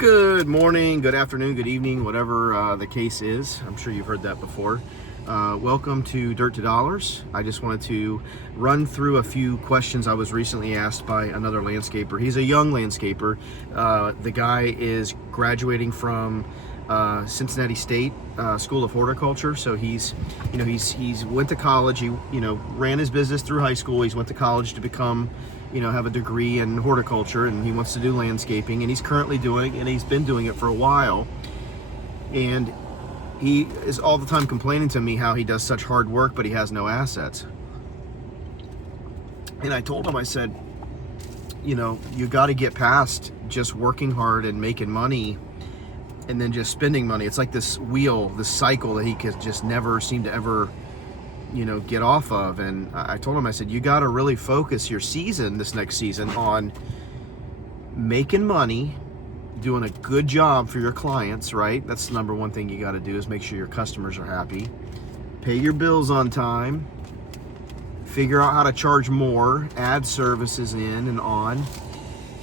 Good morning, good afternoon, good evening, whatever the case is. I'm sure you've heard that before. Welcome to Dirt to Dollars. I just wanted to run through a few questions I was recently asked by another landscaper. He's a young landscaper. The guy is graduating from Cincinnati State School of Horticulture. So he's went to college. He ran his business through high school. He's went to college to become have a degree in horticulture, and he wants to do landscaping, and he's currently doing it, and he's been doing it for a while. And he is all the time complaining to me how he does such hard work, but he has no assets. And I told him, I said, you got to get past just working hard and making money and then just spending money. It's like this wheel, this cycle that he could just never seem to ever get off of. And I told him, I said, you got to really focus your season, this next season, on making money, doing a good job for your clients, right? That's the number one thing you got to do, is make sure your customers are happy. Pay your bills on time. Figure out how to charge more, add services in and on,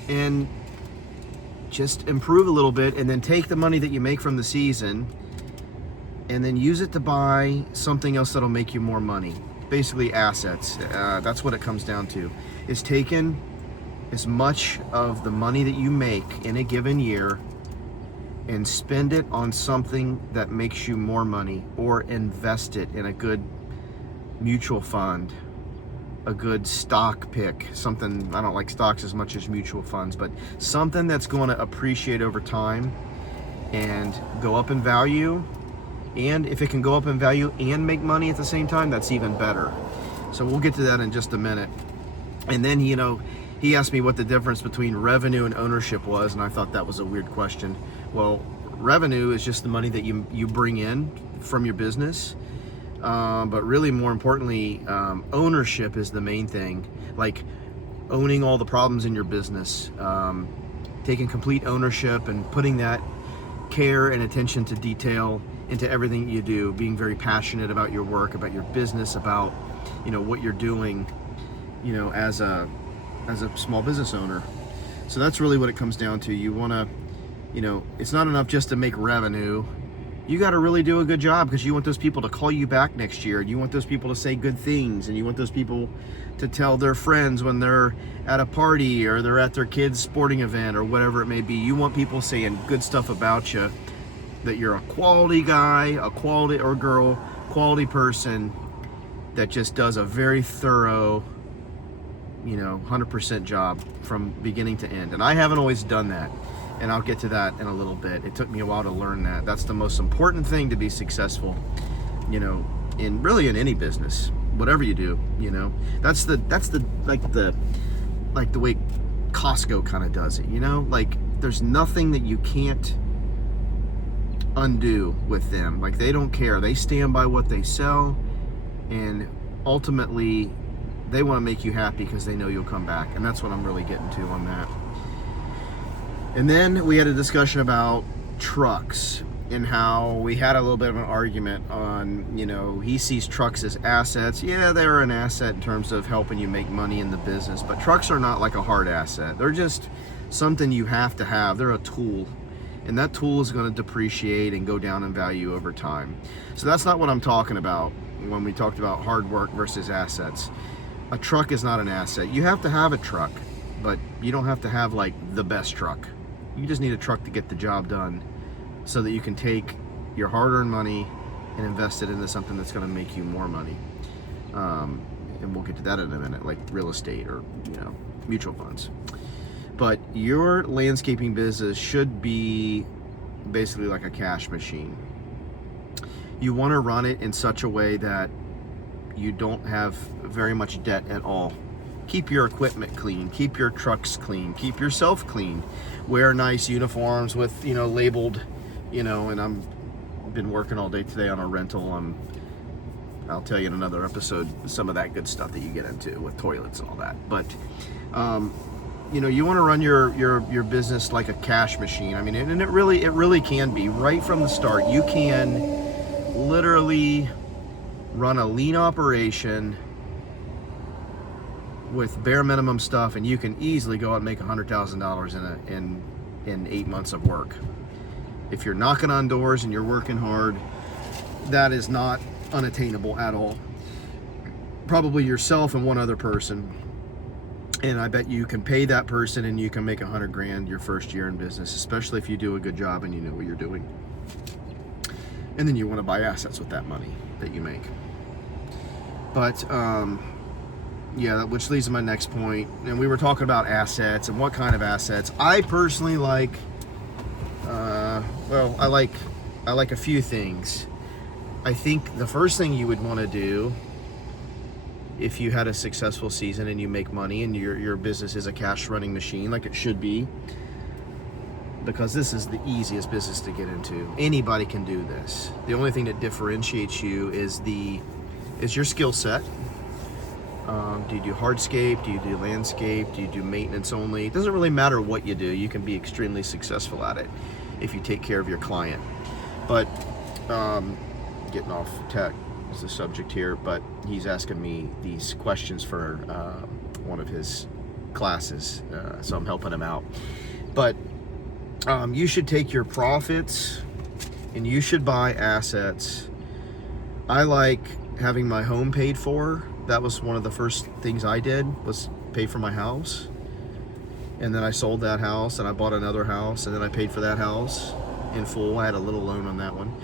and just improve a little bit, and then take the money that you make from the season and then use it to buy something else that'll make you more money. Basically assets. That's what it comes down to, is taking as much of the money that you make in a given year and spend it on something that makes you more money, or invest it in a good mutual fund, a good stock pick, something. I don't like stocks as much as mutual funds, but something that's going to appreciate over time and go up in value. And if it can go up in value and make money at the same time, that's even better. So we'll get to that in just a minute. And then, he asked me what the difference between revenue and ownership was, and I thought that was a weird question. Well, revenue is just the money that you bring in from your business. But really, more importantly, ownership is the main thing. Like owning all the problems in your business, taking complete ownership and putting that care and attention to detail into everything you do, being very passionate about your work, about your business, about what you're doing, as a small business owner. So that's really what it comes down to. You want to, it's not enough just to make revenue. You got to really do a good job, because you want those people to call you back next year, and you want those people to say good things, and you want those people to tell their friends when they're at a party or they're at their kids' sporting event or whatever it may be. You want people saying good stuff about you, that you're a quality guy, a quality or girl, quality person that just does a very thorough, 100% job from beginning to end. And I haven't always done that, and I'll get to that in a little bit. It took me a while to learn that. That's the most important thing to be successful, in any business, whatever you do. That's the way Costco kind of does it. Like there's nothing that you can't undo with them. Like they don't care. They stand by what they sell, and ultimately they want to make you happy because they know you'll come back. And that's what I'm really getting to on that. And then we had a discussion about trucks, and how we had a little bit of an argument on, he sees trucks as assets. Yeah, they're an asset in terms of helping you make money in the business, but trucks are not like a hard asset. They're just something you have to have. They're a tool, and that tool is going to depreciate and go down in value over time. So that's not what I'm talking about when we talked about hard work versus assets. A truck is not an asset. You have to have a truck, but you don't have to have like the best truck. You just need a truck to get the job done, so that you can take your hard-earned money and invest it into something that's going to make you more money. And we'll get to that in a minute, like real estate or mutual funds. But your landscaping business should be basically like a cash machine. You want to run it in such a way that you don't have very much debt at all. Keep your equipment clean, keep your trucks clean, keep yourself clean. Wear nice uniforms with, labeled, and I've been working all day today on a rental. I'll tell you in another episode some of that good stuff that you get into with toilets and all that. But you want to run your business like a cash machine. I mean, and it really can be right from the start. You can literally run a lean operation with bare minimum stuff, and you can easily go out and make $100,000 in in 8 months of work. If you're knocking on doors and you're working hard, that is not unattainable at all. Probably yourself and one other person, and I bet you can pay that person and you can make $100 grand your first year in business, especially if you do a good job and you know what you're doing. And then you want to buy assets with that money that you make. But yeah, which leads to my next point. And we were talking about assets and what kind of assets. I personally like, I like a few things. I think the first thing you would want to do if you had a successful season and you make money and your business is a cash running machine like it should be, because this is the easiest business to get into. Anybody can do this. The only thing that differentiates you is your skill set. Do you do hardscape? Do you do landscape? Do you do maintenance only? It doesn't really matter what you do. You can be extremely successful at it if you take care of your client. But getting off tech is the subject here, but he's asking me these questions for one of his classes, so I'm helping him out. But you should take your profits and you should buy assets. I like having my home paid for. That was one of the first things I did, was pay for my house. And then I sold that house and I bought another house, and then I paid for that house in full. I had a little loan on that one.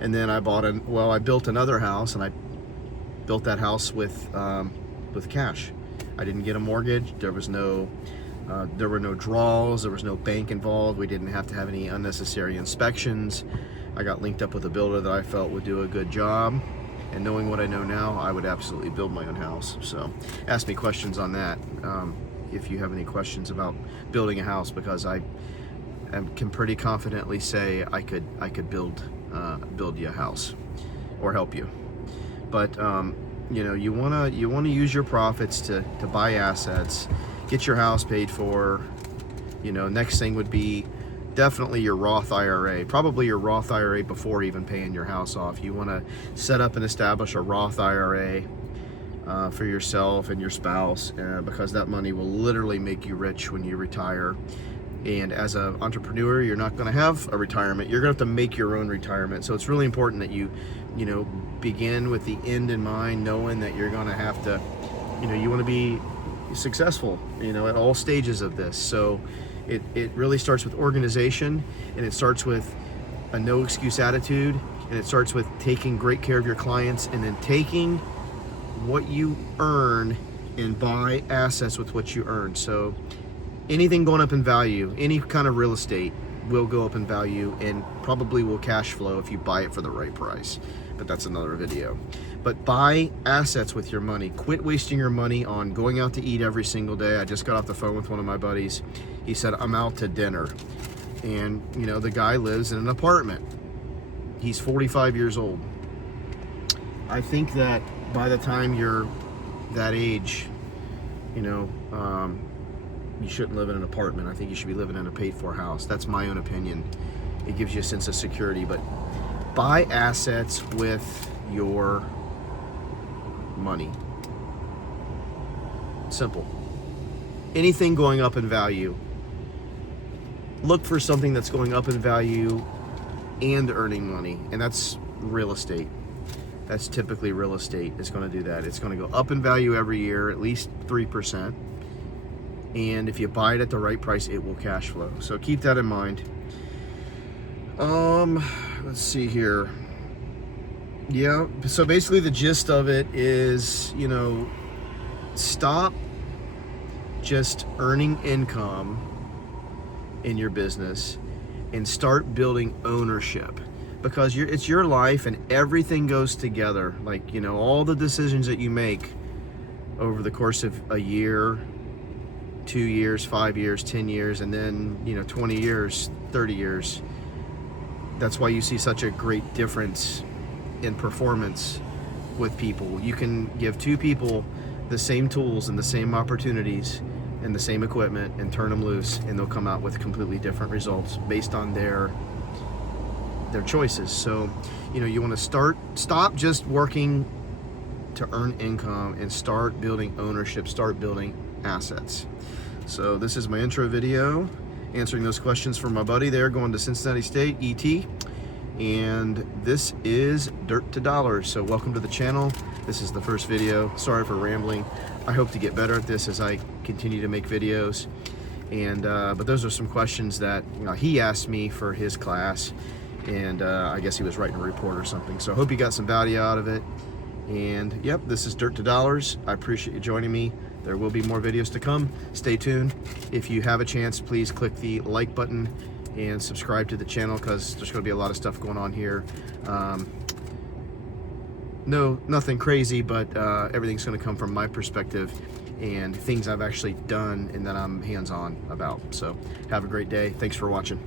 And then I built another house, and I built that house with cash. I didn't get a mortgage. There were no draws. There was no bank involved. We didn't have to have any unnecessary inspections. I got linked up with a builder that I felt would do a good job. And knowing what I know now, I would absolutely build my own house. So ask me questions on that if you have any questions about building a house, because I can pretty confidently say I could build you a house or help you. But you want to use your profits to buy assets, get your house paid for. Next thing would be definitely your Roth IRA, probably your Roth IRA before even paying your house off. You want to set up and establish a Roth IRA for yourself and your spouse, because that money will literally make you rich when you retire. And as an entrepreneur, you're not going to have a retirement. You're going to have to make your own retirement. So it's really important that you begin with the end in mind, knowing that you're going to have to, you want to be successful, at all stages of this. So it really starts with organization, and it starts with a no excuse attitude, and it starts with taking great care of your clients, and then taking what you earn and buy assets with what you earn. So anything going up in value, any kind of real estate will go up in value and probably will cash flow if you buy it for the right price. But that's another video. But buy assets with your money. Quit wasting your money on going out to eat every single day. I just got off the phone with one of my buddies. He said, I'm out to dinner. And, the guy lives in an apartment. He's 45 years old. I think that by the time you're that age, you shouldn't live in an apartment. I think you should be living in a paid-for house. That's my own opinion. It gives you a sense of security. But buy assets with your money. Simple. Anything going up in value, look for something that's going up in value and earning money, and that's real estate. That's typically real estate is going to do that. It's going to go up in value every year, at least 3%. And if you buy it at the right price, it will cash flow. So keep that in mind. Let's see here. Yeah, so basically the gist of it is, stop just earning income in your business and start building ownership, because it's your life and everything goes together. Like, all the decisions that you make over the course of a year, 2 years, 5 years, 10 years, and then 20 years, 30 years. That's why you see such a great difference in performance with people. You can give two people the same tools and the same opportunities and the same equipment and turn them loose, and they'll come out with completely different results based on their choices. So you want to stop just working to earn income and start building ownership, start building assets. So this is my intro video, answering those questions for my buddy there going to Cincinnati State, ET. And this is Dirt to Dollars. So welcome to the channel. This is the first video. Sorry for rambling. I hope to get better at this as I continue to make videos. And but those are some questions that he asked me for his class, and I guess he was writing a report or something. So I hope you got some value out of it. And yep, this is Dirt to Dollars. I appreciate you joining me. There will be more videos to come. Stay tuned. If you have a chance, please click the like button and subscribe to the channel, because there's going to be a lot of stuff going on here. No, nothing crazy, but everything's going to come from my perspective and things I've actually done and that I'm hands-on about. So have a great day. Thanks for watching.